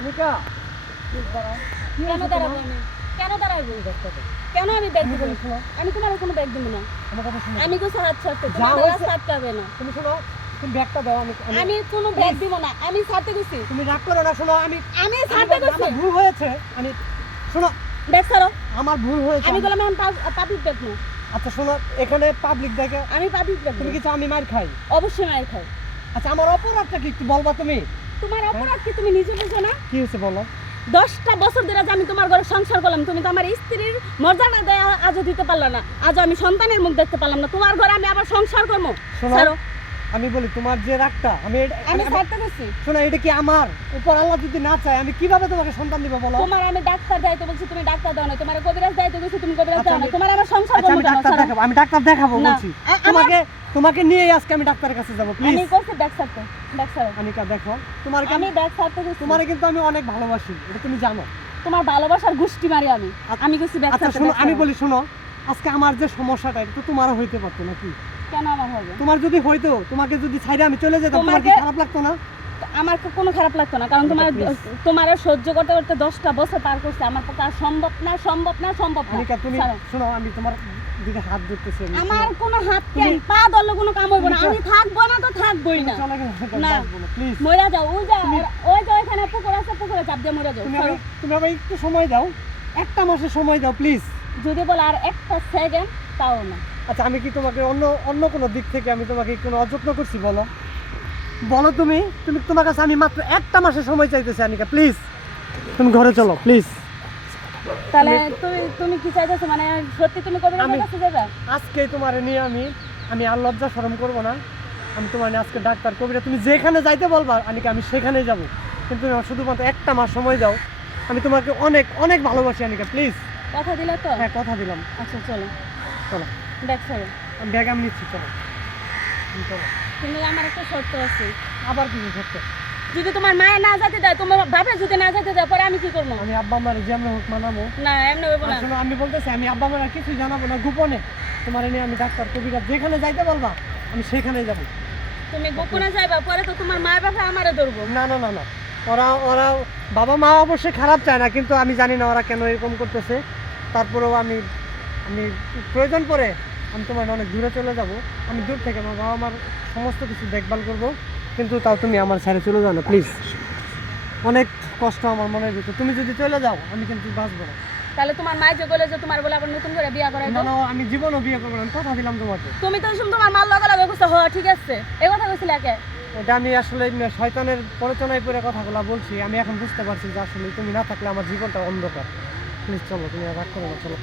Anika please দাঁড়াও। কেন দাঁড়াবো আমি? কেন দাঁড়াবো? কেন আমি ব্যাগ দিব? আমি তোমার কোনো ব্যাগ দিব না। আমার কথা শোনো। আমি কিছু হাত ছাড়তে যা তোমার হয়েছে- রাস্তা আটকাবে না। তুমি শোনো, তুমি ব্যাগটা দাও। আমি কোনো ব্যাগ দিব না। আমি ছাড়তে গেছি। তুমি রাগ করো না। শোনো, আমি ছাড়তে গেছি। আমার ভুল হয়েছে। আমি শোনো, ব্যাগ ছাড়ো। আমার ভুল হয়েছে। আমি বললাম এখন পাবলিক ব্যাগ না। আচ্ছা শোনো, এখানে পাবলিক দেখে আমি পাবলিক ব্যাগ তুমি তুমি কিছু আমি মার খাই। অবশ্যই মার খাও। আচ্ছা আমার অপরাধটা কি একটু বলবা তুমি? তোমার অপরাধ কি তুমি নিজে বুঝো না? কি হয়েছে বলো? 10টা বছর ধরে যে আমি তোমার ঘরে সংসার করলাম, তুমি তো আমার স্ত্রীর মর্যাদা দেয় আজও দিতে পারলা না। আজও আমি সন্তানের মুখ দেখতে পারলাম না। তোমার ঘরে আমি আবার সংসার করবো। শোনো, ছাড়ো। আমি বলি তোমার যে রাগটা আমি ছাড়তে গেছি। শোনো, এটা কি আমার উপর আল্লাহ যদি না চায় আমি কিভাবে তোমাকে সন্তান দিব বলো? তোমার আমি ডাক্তার দায়িত্ব বলছি, তুমি ডাক্তার দাও না। তোমার কবিরাজ দায়িত্ব বলছি, তুমি কবিরাজ আচ্ছা, দাও না। তোমার আমার সংসার আচ্ছা করবো আমি কেন? ডাক্তার ছাড়ো। দেখাবো, আমি ডাক্তার দেখাবো না। বলছি। তোমাকে নিয়ে আজকে আমি ডাক্তারের কাছে যাব প্লিজ। আমি কইছি ব্যাগ ছাড়তে। ব্যাগ ছাড়ো। আনিকা দেখো, তোমার আমি ব্যাগ ছাড়তে গেছি। তোমারে কিন্তু আমি অনেক ভালোবাসি, এটা তুমি জানো। তোমার ভালোবাসার গুষ্টি মারি আমি। আমি কইছি ব্যাগ আচ্ছা ছাড়তে। শোনো, ব্যাগ আমি ছাড়ো। বলি শোনো, আজকে আমার যে সমস্যাটা এটা তো তোমারও হইতে পারতো নাকি? কেন আমার হবে? তোমার যদি হইতো, তোমাকে যদি ছাইরে আমি চলে যেতাম, তোমার কি তোমাকে- খারাপ লাগতো না? আমার কোনো খারাপ লাগতো না, কারণ তোমার Please. তোমার সহ্য করতে করতে 10টা বছর পার করছে। আমার পক্ষে আর সম্ভব না, সম্ভব না, সম্ভব না। আনিকা তুমি ছাড়ো। শোনো, আমি তোমার দিকে হাত ধরতেছি। আমার কোনো হাত কেন পা ধরলে কোনো কাম হইব না। তুমি আমি থাকবো না তো থাকবোই না। চলে গেলে না। প্লিজ। মরে যাও। ওই যে ওইখানে পুকুর আছে, পুকুরে চাপ দিয়ে মরে যাও। ছাড়ো। তুমি আবার একটু সময় দাও, একটা মাসের সময় দাও প্লিজ। যদি বলে আর একটা সেকেন্ড, তাও না। আচ্ছা আমি কি তোমাকে অন্য কোনো দিক থেকে আমি তোমাকে কোনো অযত্ন করছি বলো? বলো তুমি তোমার কাছে আমি মাত্র একটা মাসের সময় চাইতেছি আনিকা, প্লিজ তুমি ঘরে চলো প্লিজ। তাহলে তুমি কি চাইতেছো? মানে সত্যি তুমি কবিরাজের কাছে যাবে? আজকেই তোমার নিয়ে আমি আর লজ্জা শরম করবো না। আমি তোমার নিয়ে আজকে ডাক্তার কবিরা তুমি যেখানে যাইতে বলবা আনিকা আমি সেখানেই যাবো, কিন্তু তুমি আমার শুধুমাত্র একটা মাস সময় দাও। আমি তোমাকে অনেক অনেক ভালোবাসি আনিকা, প্লিজ। কথা দিলে তো? হ্যাঁ কথা দিলাম। আচ্ছা চলো। চলো, দেখ ছাড়ো। আমি ব্যাগ আমি নিচ্ছি, চলো চলো। কিন্তু আমার একটা শর্ত আছে। আবার কিছু সত্য, যদি তোমার মায়ের না যেতে দেয়, তোমার বাপে যদি না যেতে দেয়, পরে আমি কি করবো? আমি আব্বা আমার যেমন হোক মানাবো। না এমনি হইব না। আসলে আমি বলতেছি আমি আব্বা আমার কিছু জানাবো না, গোপনে তোমার নিয়ে আমি ডাক্তার কবিরা যেখানে যাইতে বলবা আমি সেখানেই যাবো। তুমি গোপনে যাইবা, পরে তো তোমার মা বাপে আমারে ধরবো। না না না না, ওরা বাবা মা অবশ্যই খারাপ চায় না, কিন্তু আমি জানি না ওরা কেন এরকম করতেছে। তারপরেও আমি প্রয়োজন পড়ে আমি তোমার অনেক দূরে চলে যাব। আমি দূর থেকে আমার বাবা মার সমস্ত কিছু দেখভাল করব, কিন্তু তাও তুমি আমার ছেড়ে চলে যাও না প্লিজ। অনেক কষ্ট আমার মনের ভিতরে, তুমি যদি চলে যাও আমি কিন্তু বাঁচবো না। তাহলে তোমার মা যে বলে যে তোমার বলে আবার নতুন করে বিয়া করাই না দাও। না, আমি জীবনও বিয়ে করবো না, আমি কথা দিলাম তোমাকে। তুমি তো শুন তোমার মাল লাগা লাগা কইছো, হ্যাঁ ঠিক আছে। এই কথা কইছিলে কে? এটা আমি আসলে শয়তানের প্ররোচনায় পড়ে কথাগুলো বলছি। আমি এখন বুঝতে পারছি যে আসলে তুমি না থাকলে আমার জীবনটা অন্ধকার। প্লিজ চলো, তুমি আর রাগ করো না, চলো।